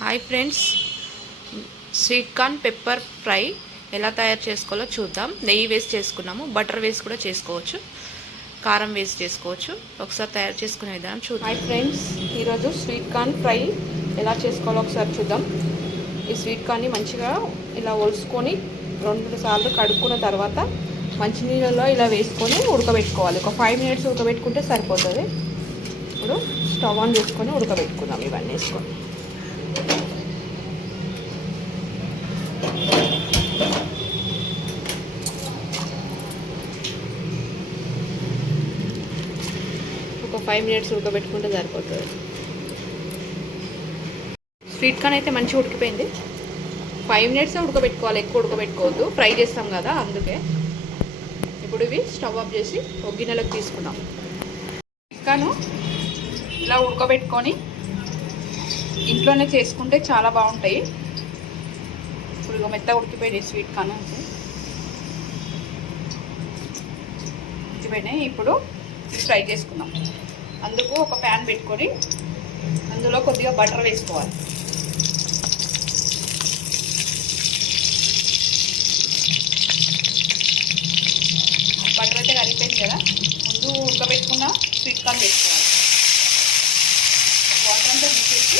Hi friends sweet corn pepper fry ఎలా తయారు చేసుకోవాలో చూద్దాం. నెయ్యి వేసి చేసుకున్నాము బటర్ వేసి కూడా చేసుకోవచ్చు కారం వేసి చేసుకోవచ్చు. ఒకసారి తయారు చేసుకునే విధానం చూద్దాం. హాయ్ ఫ్రెండ్స్ ఈరోజు స్వీట్ కార్న్ ఫ్రై ఎలా చేసుకోవాలో ఒకసారి చూద్దాం. ఈ స్వీట్ కార్న్ని మంచిగా ఇలా ఒలుసుకొని రెండు సార్లు కడుక్కున్న తర్వాత మంచినీళ్ళలో ఇలా వేసుకొని ఉడకబెట్టుకోవాలి. ఒక ఫైవ్ మినిట్స్ ఉడకబెట్టుకుంటే సరిపోతుంది. ఇప్పుడు స్టవ్ ఆన్ చేసుకొని ఉడకబెట్టుకుందాం. ఇవన్నీ వేసుకొని. ఫైవ్ మినిట్స్ ఉడకబెట్టుకుంటే సరిపోతుంది. స్వీట్ కార్న్ అయితే మంచిగా ఉడికిపోయింది. ఫైవ్ మినిట్స్ ఉడకబెట్టుకోవాలి ఎక్కువ ఉడకబెట్టుకోవద్దు. ఫ్రై చేస్తాం కదా అందుకే. ఇప్పుడు ఇవి స్టవ్ ఆఫ్ చేసి ఒక గిన్నెలోకి తీసుకున్నాం చికెను ఇలా ఉడకబెట్టుకొని ఇంట్లోనే చేసుకుంటే చాలా బాగుంటాయి. ఇప్పుడు మెత్త ఉడికిపోయినాయి స్వీట్ కాను ఉడికిపోయినాయి. ఇప్పుడు ఫ్రై చేసుకుందాం. అందుకు ఒక ప్యాన్ పెట్టుకొని అందులో కొద్దిగా బటర్ వేసుకోవాలి. బటర్ అయితే కరిగిపోయింది కదా ముందు ఉడకబెట్టుకున్న స్వీట్ కార్న్ వేసుకోవాలి. వాటర్ అంతా తీసేసి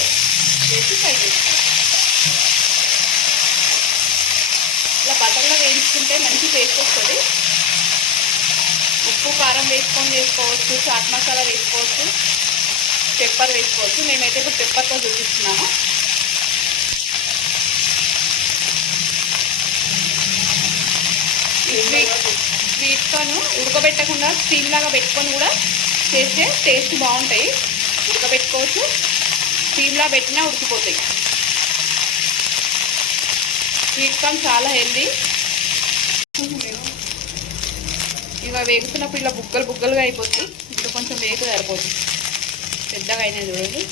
వేసి ఫ్రై చేసుకోవాలి. ఇలా బటర్లో వేయించుకుంటే మంచి టేస్ట్ వస్తుంది. ఉప్పు కారం వేసుకొని వేసుకోవచ్చు చాట్ మసాలా వేసుకోవచ్చు పెప్పర్ వేసుకోవచ్చు. మేమైతే ఇప్పుడు పెప్పర్తో చూపిస్తున్నాము. స్వీట్ ఉడకబెట్టకుండా స్టీమ్ లాగా పెట్టుకొని కూడా చేస్తే టేస్ట్ బాగుంటాయి. ఉడకబెట్టుకోవచ్చు. స్టీమ్లా పెట్టినా ఉడికిపోతాయి. స్వీట్ కార్న్ చాలా హెల్దీ. ఇక వేగుతున్నప్పుడు ఇలా బుగ్గలు బుగ్గలుగా అయిపోతుంది ఇప్పుడు కొంచెం వేగు సరిపోతుంది. పెద్దగా అయినా చూడండి.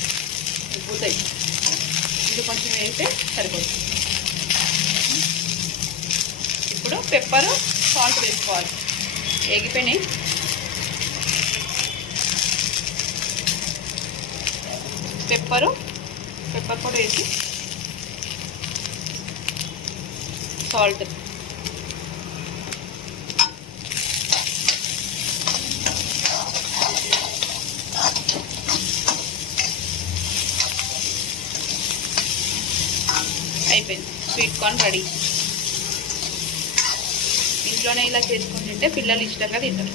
ఉబ్బుతాయి ఇది కొంచెం వేగితే సరిపోతుంది. ఇప్పుడు పెప్పరు సాల్ట్ వేసుకోవాలి. వేగిపోయినాయి. పెప్పరు పెప్పర్ కూడా వేసి సాల్ట్. అయిపోయింది. స్వీట్ కార్న్ రెడీ ఇంట్లోనే ఇలా చేసుకుని తింటే పిల్లలు ఇష్టంగా తింటారు.